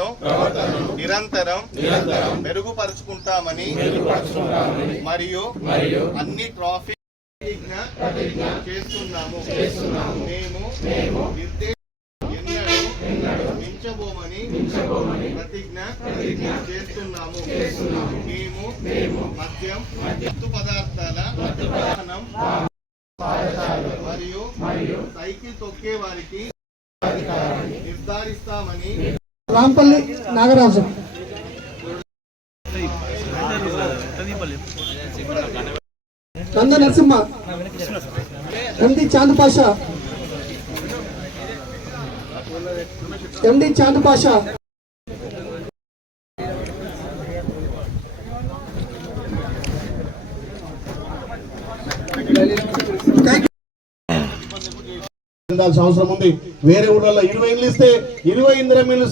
ప్రవర్తనను నిరంతరం మెరుగుపరుచుకుంటామని మరియు అన్ని ట్రాఫిక్ చేస్తున్నాము. మేము మించబోమని ప్రతిజ్ఞ చేస్తున్నాము. మేము మద్యం మత్తు పదార్థాల మరియు సైకిల్ తొక్కే వారికి నిర్ధారిస్తామని రాంపల్లి నాగరాజు, నంద నరసింహ, ఎండి చాంద్ పాషా, ఎండి చాంద్ పాషా, అవసరం ఉంది. వేరే ఊళ్ళలో 20 ఇళ్ళు ఇస్తే 20 ఇందిరం ఇళ్ళు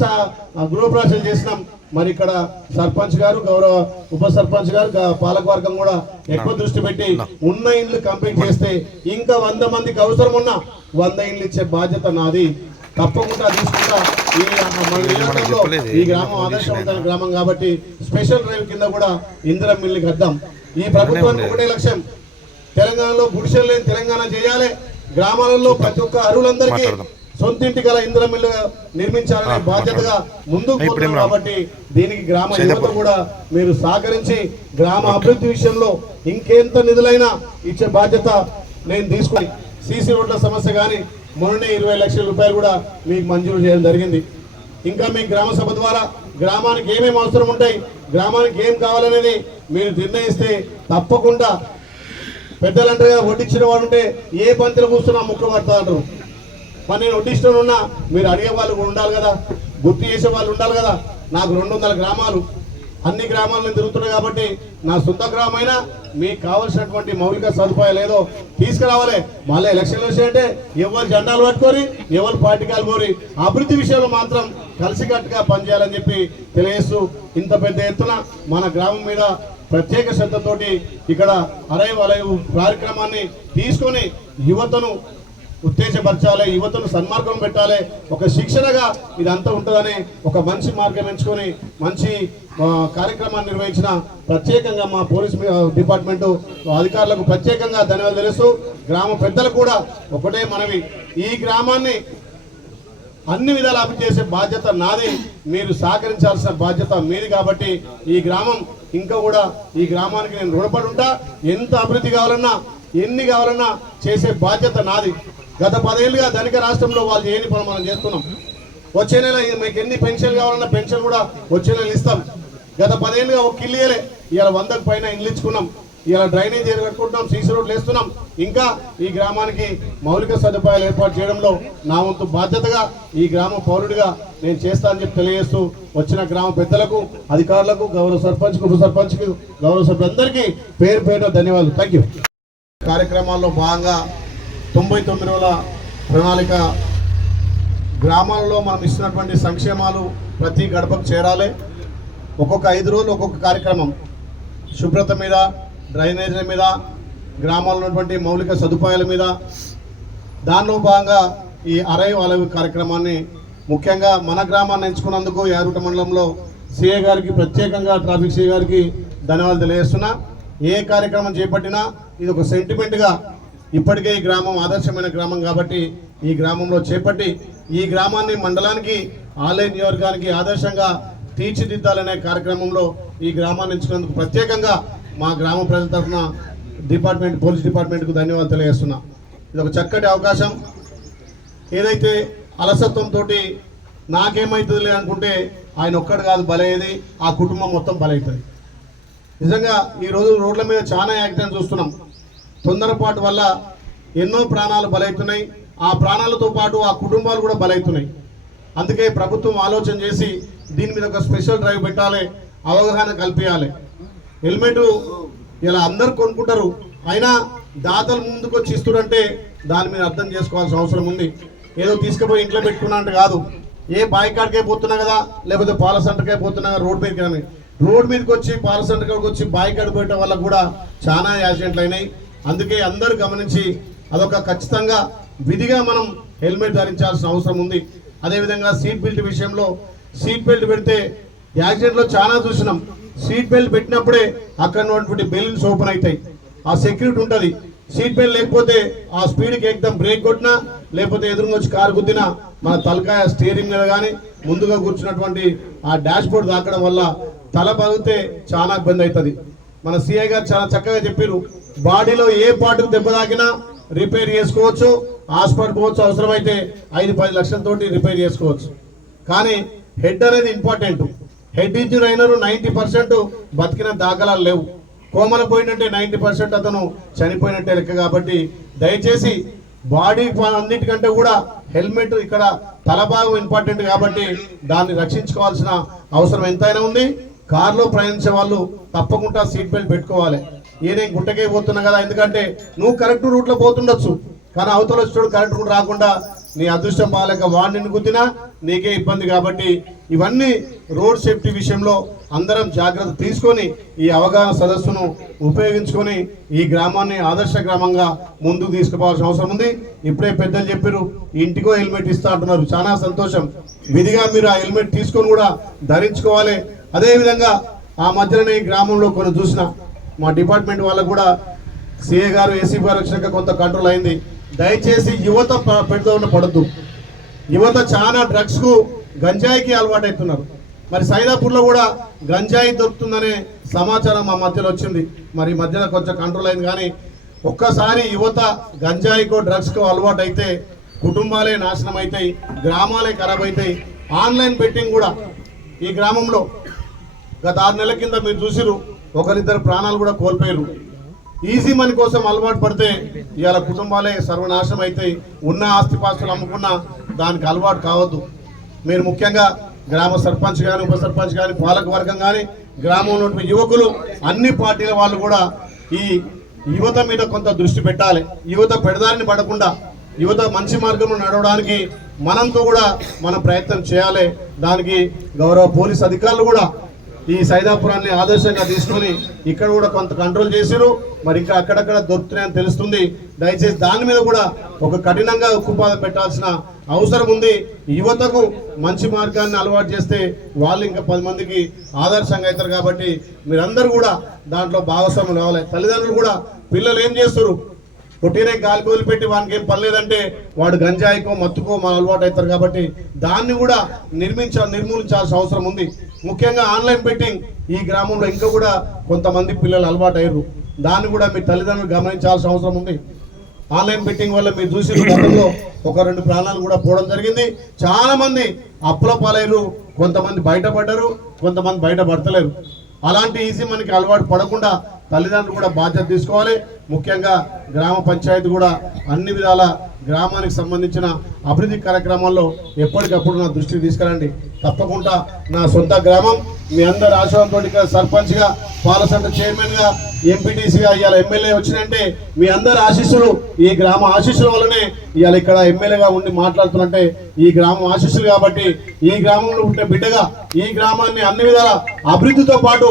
గృహప్రవేశం చేసినాం. మరి ఇక్కడ సర్పంచ్ గారు, గౌరవ ఉప సర్పంచ్ గారు, పాలకవర్గం కూడా ఎక్కువ దృష్టి పెట్టి ఉన్న ఇండ్లు కంప్లీట్ చేస్తే ఇంకా 100 మందికి అవసరం ఉన్న 100 ఇండ్లు ఇచ్చే బాధ్యత నాది. తప్పకుండా తీసుకుంటా. ఈ గ్రామం ఆదర్శవంతమైన గ్రామం కాబట్టి స్పెషల్ డ్రైవ్ కింద కూడా ఇందిరం ఇల్లుకి వద్దాం. ఈ ప్రభుత్వానికి ఒకటే లక్ష్యం, తెలంగాణలో గుడిసెలు లేని తెలంగాణ చేయాలి. గ్రామాలలో ప్రతి ఒక్క అరువులందరికీ సొంతింటి గల ఇందిరం ఇల్లు నిర్మించాలనే బాధ్యతగా ముందుకు పోతున్నాం. కాబట్టి దీనికి గ్రామ యువత కూడా మీరు సహకరించి గ్రామ అభివృద్ధి విషయంలో ఇంకెంత నిధులైనా ఇచ్చే బాధ్యత నేను తీసుకొని సీసీ రోడ్ల సమస్య కానీ మొన్ననే 20 లక్షల రూపాయలు కూడా మీకు మంజూరు చేయడం జరిగింది. ఇంకా మీ గ్రామ సభ ద్వారా గ్రామానికి ఏమేమి అవసరం ఉంటాయి, గ్రామానికి ఏం కావాలనేది మీరు నిర్ణయిస్తే తప్పకుండా పెద్దలు అంటారు కదా, వడ్డించిన వాడు ఉంటే ఏ పంతిలో కూర్చున్నా ముక్క పడతా అంటారు. మరి నేను వడ్డిస్తూ ఉన్నా, మీరు అడిగే వాళ్ళు కూడా ఉండాలి కదా, గుర్తు చేసే వాళ్ళు ఉండాలి కదా. నాకు 200 గ్రామాలు, అన్ని గ్రామాలు నేను తిరుగుతున్నాయి కాబట్టి నా సొంత గ్రామైనా మీకు కావాల్సినటువంటి మౌలిక సదుపాయాలు ఏదో తీసుకురావాలి. మళ్ళీ ఎలక్షన్లు వచ్చాయంటే ఎవరు జెండాలు పట్టుకొని ఎవరు పార్టీకాలు పోరి, అభివృద్ధి విషయంలో మాత్రం కలిసికట్టుగా పనిచేయాలని చెప్పి తెలియజేస్తూ ఇంత పెద్ద ఎత్తున మన గ్రామం మీద ప్రత్యేక శ్రద్ధతోటి ఇక్కడ అరైవ్ అలైవ్ కార్యక్రమాన్ని తీసుకొని యువతను ఉత్తేజపరచాలి, యువతను సన్మార్గం పెట్టాలి. ఒక శిక్షణగా ఇదంతా ఉంటుందని ఒక మంచి మార్గం ఎంచుకొని మంచి కార్యక్రమాన్ని నిర్వహించిన ప్రత్యేకంగా మా పోలీస్ డిపార్ట్మెంటు అధికారులకు ప్రత్యేకంగా ధన్యవాదాలు తెలుస్తూ గ్రామ పెద్దలు కూడా ఒకటే మనవి, ఈ గ్రామాన్ని అన్ని విధాలు అభివృద్ధి చేసే బాధ్యత నాది, మీరు సహకరించాల్సిన బాధ్యత మీది. కాబట్టి ఈ గ్రామం ఇంకా కూడా ఈ గ్రామానికి నేను రుణపడి ఉంటా. ఎంత అభివృద్ధి కావాలన్నా ఎన్ని కావాలన్నా చేసే బాధ్యత నాది. గత 10 ఏళ్ళుగా ధనిక రాష్ట్రంలో వాళ్ళు చేయని పనులు మనం చేస్తున్నాం. వచ్చే నెల మీకు ఎన్ని పెన్షన్ కావాలన్నా పెన్షన్ కూడా వచ్చే నెల ఇస్తాం. గత 10 ఏళ్ళుగా ఒక ఇల్లు ఇవ్వలే, ఇవాళ 100కు పైన ఇల్లు ఇచ్చుకున్నాం. ఇలా డ్రైనేజ్ కట్టుకుంటున్నాం, సీసీ రోడ్లు వేస్తున్నాం. ఇంకా ఈ గ్రామానికి మౌలిక సదుపాయాలు ఏర్పాటు చేయడంలో నా వంతు బాధ్యతగా ఈ గ్రామ పౌరుడిగా నేను చేస్తా అని చెప్పి తెలియజేస్తూ వచ్చిన గ్రామ పెద్దలకు, అధికారులకు, గౌరవ సర్పంచ్కు, ఉప సర్పంచ్కు, గౌరవ సభ్యులందరికీ పేరు పేరు ధన్యవాదాలు. Thank you. కార్యక్రమాల్లో భాగంగా 99 రోజుల ప్రణాళిక, గ్రామాలలో మనం ఇస్తున్నటువంటి సంక్షేమాలు ప్రతి గడపకు చేరాలి. ఒక్కొక్క 5 రోజులు ఒక్కొక్క కార్యక్రమం, శుభ్రత మీద, డ్రైనేజీల మీద, గ్రామాల్లో ఉన్నటువంటి మౌలిక సదుపాయాల మీద. దానిలో భాగంగా ఈ అరైవ్ అలైవ్ కార్యక్రమాన్ని ముఖ్యంగా మన గ్రామాన్ని ఎంచుకున్నందుకు యారుట మండలంలో సిఐ గారికి, ప్రత్యేకంగా ట్రాఫిక్ సిఐ గారికి ధన్యవాదాలు తెలియజేస్తున్నా. ఏ కార్యక్రమం చేపట్టినా ఇది ఒక సెంటిమెంట్గా, ఇప్పటికే ఈ గ్రామం ఆదర్శమైన గ్రామం కాబట్టి ఈ గ్రామంలో చేపట్టి ఈ గ్రామాన్ని మండలానికి, ఆలయ నియోజకవర్గానికి ఆదర్శంగా తీర్చిదిద్దాలనే కార్యక్రమంలో ఈ గ్రామాన్ని ఎంచుకున్నందుకు ప్రత్యేకంగా మా గ్రామ ప్రజల తరఫున డిపార్ట్మెంట్, పోలీస్ డిపార్ట్మెంట్కు ధన్యవాదాలు తెలియజేస్తున్నా. ఇది ఒక చక్కటి అవకాశం. ఏదైతే అలసత్వంతో నాకేమవుతుంది అనుకుంటే ఆయన ఒక్కడు కాదు బలయ్యేది, ఆ కుటుంబం మొత్తం బలవుతుంది. నిజంగా ఈరోజు రోడ్ల మీద చాలా యాక్సిడెంట్ చూస్తున్నాం. తొందరపాటు వల్ల ఎన్నో ప్రాణాలు బలవుతున్నాయి. ఆ ప్రాణాలతో పాటు ఆ కుటుంబాలు కూడా బలవుతున్నాయి. అందుకే ప్రభుత్వం ఆలోచన చేసి దీని మీద ఒక స్పెషల్ డ్రైవ్ పెట్టాలి, అవగాహన కల్పించాలి. హెల్మెట్ ఇలా అందరు కొనుక్కుంటారు, అయినా దాతలు ముందుకు వచ్చి ఇస్తుంటే దాని మీద అర్థం చేసుకోవాల్సిన అవసరం ఉంది. ఏదో తీసుకుపోయి ఇంట్లో పెట్టుకున్నా అంటే కాదు. ఏ బాయ్ కాడికే పోతున్నా కదా, లేకపోతే పాల సెంటర్కే పోతున్నా రోడ్ మీదకి కానీ, రోడ్ మీదకి వచ్చి పాల సెంటర్ కాడికి వచ్చి బాయ్ కాడికి పోయటం వల్ల కూడా చాలా యాక్సిడెంట్లు అయినాయి. అందుకే అందరూ గమనించి అదొక ఖచ్చితంగా విధిగా మనం హెల్మెట్ ధరించాల్సిన అవసరం ఉంది. అదేవిధంగా సీట్ బెల్ట్ విషయంలో సీట్ బెల్ట్ పెడితే యాక్సిడెంట్లో చాలా చూసినాం. సీట్ బెల్ట్ పెట్టినప్పుడే అక్కడ ఉన్నటువంటి బెలూన్స్ ఓపెన్ అవుతాయి, ఆ సెక్యూరిటీ ఉంటుంది. సీట్ బెల్ట్ లేకపోతే ఆ స్పీడ్కి ఎక్దం బ్రేక్ కొట్టినా లేకపోతే ఎదురుగా వచ్చి కారు గుద్దినా మన తలకాయ స్టీరింగ్ మీద కానీ ముందుగా కూర్చున్నటువంటి ఆ డాష్ బోర్డ్ తాకడం వల్ల తల పగిలితే చాలా ఇబ్బంది అవుతుంది. మన సిఐ గారు చాలా చక్కగా చెప్పారు, బాడీలో ఏ పార్ట్కు దెబ్బ తాకినా రిపేర్ చేసుకోవచ్చు, హాస్పిటల్ పోవచ్చు, అవసరమైతే 5-10 లక్షలతోటి రిపేర్ చేసుకోవచ్చు. కానీ హెడ్ అనేది ఇంపార్టెంట్. హెడ్ ఇంజరీ అయినారు 90% బతికిన దాఖలాలు లేవు. కోమల పోయినట్టే 90% అతను చనిపోయినట్టే లెక్క. కాబట్టి దయచేసి బాడీ అన్నిటికంటే కూడా హెల్మెట్ ఇక్కడ తల భాగం ఇంపార్టెంట్ కాబట్టి దాన్ని రక్షించుకోవాల్సిన అవసరం ఎంతైనా ఉంది. కారులో ప్రయాణించే వాళ్ళు తప్పకుండా సీట్ బెల్ట్ పెట్టుకోవాలి. నేను గుట్టకే పోతున్నా కదా, ఎందుకంటే నువ్వు కరెక్ట్ రూట్లో పోతుండొచ్చు, కానీ అవతల వచ్చేటోడు కరెక్ట్ రూట్ రాకుండా నీ అదృష్టం బాగాలేక వాడిని గుద్దినా నీకే ఇబ్బంది. కాబట్టి ఇవన్నీ రోడ్ సేఫ్టీ విషయంలో అందరం జాగ్రత్త తీసుకొని ఈ అవగాహన సదస్సును ఉపయోగించుకొని ఈ గ్రామాన్ని ఆదర్శ గ్రామంగా ముందుకు తీసుకుపోవాల్సిన అవసరం ఉంది. ఇప్పుడే పెద్దలు చెప్పారు, ఇంటికో హెల్మెట్ ఇస్తా అంటున్నారు, చాలా సంతోషం. విధిగా మీరు ఆ హెల్మెట్ తీసుకొని కూడా ధరించుకోవాలి. అదేవిధంగా ఆ మధ్యలోనే ఈ గ్రామంలో కొన్ని చూసిన మా డిపార్ట్మెంట్ వాళ్ళకు కూడా సిఏ గారు ఏసీపీ గారు వచ్చినాక కొంత కంట్రోల్ అయింది. దయచేసి యువత పెడుతూ ఉన్న పడద్దు. యువత చాలా డ్రగ్స్కు గంజాయికి అలవాటు అవుతున్నారు. మరి సైదాపూర్లో కూడా గంజాయి దొరుకుతుందనే సమాచారం మా మధ్యలో వచ్చింది. మరి మధ్యలో కొంచెం కంట్రోల్ అయింది. కానీ ఒక్కసారి యువత గంజాయికో డ్రగ్స్కో అలవాటు అయితే కుటుంబాలే నాశనం అవుతాయి, గ్రామాలే ఖరాబ్ అవుతాయి. ఆన్లైన్ బెట్టింగ్ కూడా ఈ గ్రామంలో గత 6 నెలల కింద మీరు చూసిరు, ఒకరిద్దరు ప్రాణాలు కూడా కోల్పోయారు. ఈజీ మనీ కోసం అలవాటు పడితే ఇవాళ కుటుంబాలే సర్వనాశనం అవుతాయి. ఉన్న ఆస్తిపాస్తులు అమ్ముకున్నా దానికి అలవాటు కావద్దు. మీరు ముఖ్యంగా గ్రామ సర్పంచ్ కానీ ఉప సర్పంచ్ కానీ పాలక వర్గం కానీ గ్రామంలో యువకులు అన్ని పార్టీల వాళ్ళు కూడా ఈ యువత మీద కొంత దృష్టి పెట్టాలి. యువత పెడదారిని పడకుండా యువత మంచి మార్గంలో నడవడానికి మనంతో కూడా మనం ప్రయత్నం చేయాలి. దానికి గౌరవ పోలీస్ అధికారులు కూడా ఈ సైదాపురాన్ని ఆదర్శంగా తీసుకొని ఇక్కడ కూడా కొంత కంట్రోల్ చేశారు. మరి ఇంకా అక్కడక్కడ దొరుకుతున్నాయని తెలుస్తుంది. దయచేసి దాని మీద కూడా ఒక కఠినంగా ఉక్కుపాదం పెట్టాల్సిన అవసరం ఉంది. యువతకు మంచి మార్గాన్ని అలవాటు చేస్తే వాళ్ళు ఇంకా 10 మందికి ఆదర్శంగా అవుతారు. కాబట్టి మీరందరూ కూడా దాంట్లో భాగస్వామ్యం రావాలి. తల్లిదండ్రులు కూడా పిల్లలు ఏం చేస్తారు, పుట్టినే గాలి వదిలిపెట్టి వానికి ఏం పర్లేదంటే వాడు గంజాయికో మత్తుకో మన అలవాటు అవుతారు. కాబట్టి దాన్ని కూడా నిర్మూలించాల్సిన అవసరం ఉంది. ముఖ్యంగా ఆన్లైన్ బెట్టింగ్ ఈ గ్రామంలో ఇంకా కూడా కొంతమంది పిల్లలు అలవాటు అయ్యారు. దాన్ని కూడా మీ తల్లిదండ్రులు గమనించాల్సిన అవసరం ఉంది. ఆన్లైన్ బెట్టింగ్ వల్ల మీరు చూసిన గతంలో 1-2 ప్రాణాలు కూడా పోవడం జరిగింది. చాలా మంది అప్పుల పాలయ్యారు, కొంతమంది బయటపడ్డారు, కొంతమంది బయటపడతలేరు. అలాంటి ఈజీ మనకి అలవాటు పడకుండా తల్లిదండ్రులు కూడా బాధ్యత తీసుకోవాలి. ముఖ్యంగా గ్రామ పంచాయతీ కూడా అన్ని విధాల గ్రామానికి సంబంధించిన అభివృద్ధి కార్యక్రమాల్లో ఎప్పటికప్పుడు నా దృష్టికి తీసుకురండి. తప్పకుండా నా సొంత గ్రామం మీ అందరి ఆశీర్వాదంతో సర్పంచ్గా, పాలసంఘ చైర్మన్గా, ఎంపీటీసీగా ఇవాళ ఎమ్మెల్యే వచ్చినంటే మీ అందరి ఆశీస్సులు, ఈ గ్రామ ఆశీస్సుల వల్లనే ఇవాళ ఇక్కడ ఎమ్మెల్యేగా ఉండి మాట్లాడుతున్నట్టే ఈ గ్రామం ఆశీస్సులు. కాబట్టి ఈ గ్రామంలో ఉండే బిడ్డగా ఈ గ్రామాన్ని అన్ని విధాల అభివృద్ధితో పాటు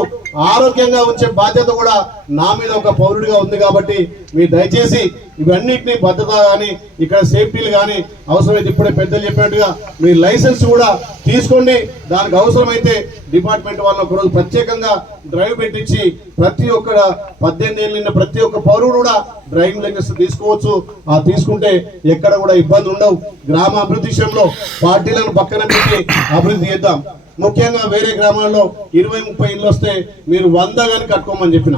ఆరోగ్యంగా ఉంచే బాధ్యత కూడా నా మీద ఒక పౌరుడిగా ఉంది. కాబట్టి మీరు దయచేసి ఇవన్నిటిని భద్రత కానీ ఇక్కడ సేఫ్టీలు కానీ అవసరమైతే ఇప్పుడే పెద్దలు చెప్పినట్టుగా మీ లైసెన్స్ కూడా తీసుకోండి. దానికి అవసరమైతే డిపార్ట్మెంట్ వాళ్ళ ఒకరోజు ప్రత్యేకంగా డ్రైవ్ పెట్టించి ప్రతి ఒక్క 18 ఏళ్ళు నిన్న ప్రతి ఒక్క పౌరుడు కూడా డ్రైవింగ్ లైసెన్స్ తీసుకోవచ్చు. ఆ తీసుకుంటే ఎక్కడ కూడా ఇబ్బంది ఉండవు. గ్రామ అభివృద్ధి విషయంలో పార్టీలను పక్కన పెట్టి అభివృద్ధి చేద్దాం. ముఖ్యంగా వేరే గ్రామాల్లో 20-30 ఇళ్ళు వస్తే మీరు 100 కానీ కట్టుకోమని చెప్పిన